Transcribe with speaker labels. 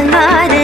Speaker 1: and.